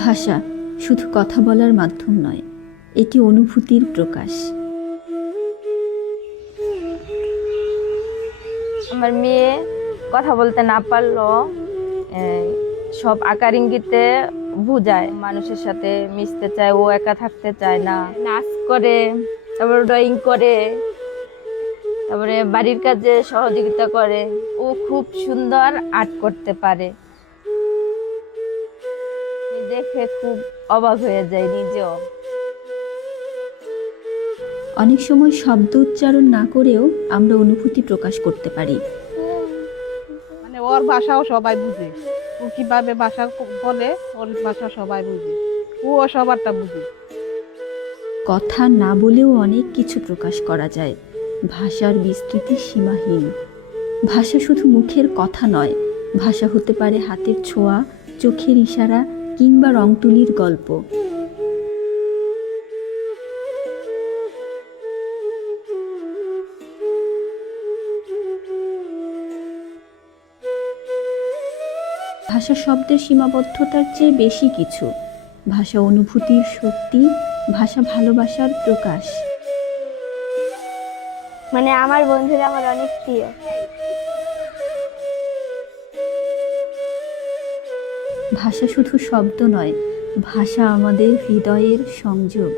ভাষা শুধু কথা বলার মাধ্যম নয়, এটি অনুভূতির প্রকাশ। আমার মেয়ে কথা বলতে না পারলেও সব আকার ইঙ্গিতে বুঝায়, মানুষের সাথে মিশতে চায়, ও একা থাকতে চায় না। নাচ করে, তারপর ড্রয়িং করে, তারপরে বাড়ির কাজে সহযোগিতা করে। ও খুব সুন্দর আর্ট করতে পারে, দেখে খুব অবাক হয়ে যায় নিজেও। অনেক সময় শব্দ উচ্চারণ না করেও আমরা অনুভূতি প্রকাশ করতে পারি। মানে ওর ভাষাও সবাই বুঝে, ও কিভাবে ভাষা বলে ওর ভাষা সবাই বুঝে, ও সবারটা বুঝে। কথা না বলেও অনেক কিছু প্রকাশ করা যায়। ভাষার বিস্তৃতি সীমাহীন। ভাষা শুধু মুখের কথা নয়, ভাষা হতে পারে হাতের ছোঁয়া, চোখের ইশারা কিংবা রং তুলির গল্প। ভাষা শব্দের সীমাবদ্ধতার চেয়ে বেশি কিছু। ভাষা অনুভূতির শক্তি, ভাষা ভালোবাসার প্রকাশ। মানে আমার বন্ধুরা আমার অনেক প্রিয়। ভাষা শুধু শব্দ নয়, ভাষা আমাদের হৃদয়ের সংযোগ।